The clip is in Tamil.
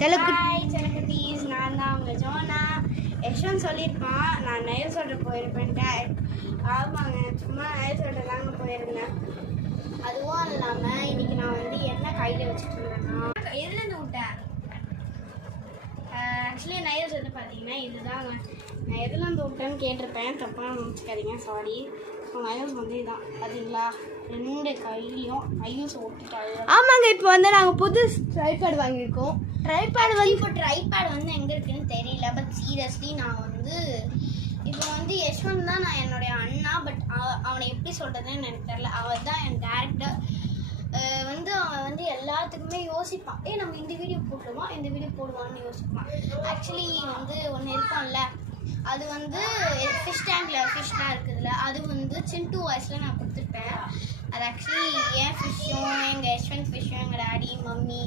செல்லக்குட்டீஸ், நான் தான் அவங்க ஜோனா. யஷ்வந்த் சொல்லியிருப்பான் நான் நயல் சொல்ற போயிருப்பேன்ட்டு. ஆமாங்க, சும்மா நயல் சொல்ற தாங்க போயிருந்தேன். அதுவும் இல்லாமல் இன்னைக்கு நான் வந்து என்ன கையில் வச்சுட்டு இருந்தேன்னா, எதுலேருந்து விட்டேன் ஆக்சுவலி நயல் சொல்லிட்டு பார்த்தீங்கன்னா இதுதாங்க. நான் எதுலேருந்து விட்டேன்னு கேட்டிருப்பேன், தப்பாக நினச்சிக்காதீங்க, சாரி. நயல் வந்து இதான் பார்த்தீங்களா, ரெண்டு கையிலையும் ஐயூஸ் ஓட்டிட்டாங்க. ஆமாங்க, இப்போ வந்து நாங்கள் புது ட்ரைபேட் வாங்கியிருக்கோம். ட்ரைபேட் வந்து எங்கே இருக்குன்னு தெரியல. பட் சீரியஸ்லி நான் வந்து இப்போ வந்து யஷ்வந்த் தான் நான் என்னுடைய அண்ணா. பட் அவனை எப்படி சொல்கிறதுன்னு எனக்கு தெரியல. அவன் தான் என் டேரக்டர். வந்து அவன் வந்து எல்லாத்துக்குமே யோசிப்பான், நம்ம இந்த வீடியோ போடுவான்னு யோசிப்பான். ஆக்சுவலி வந்து ஒன்று இருக்கும்ல, அது வந்து ஃபிஷ் டேங்கில் ஃபிஷ்லாம் இருக்குதுல்ல, அது வந்து சின்டூ வாய்ஸில் நான் கொடுத்துருப்பேன். அது ஆக்சுவலி என் ஃபிஷ்ஷும் எங்கள் யஷ்வந்த் ஃபிஷ்ஷும் எங்கள் டாடி மம்மி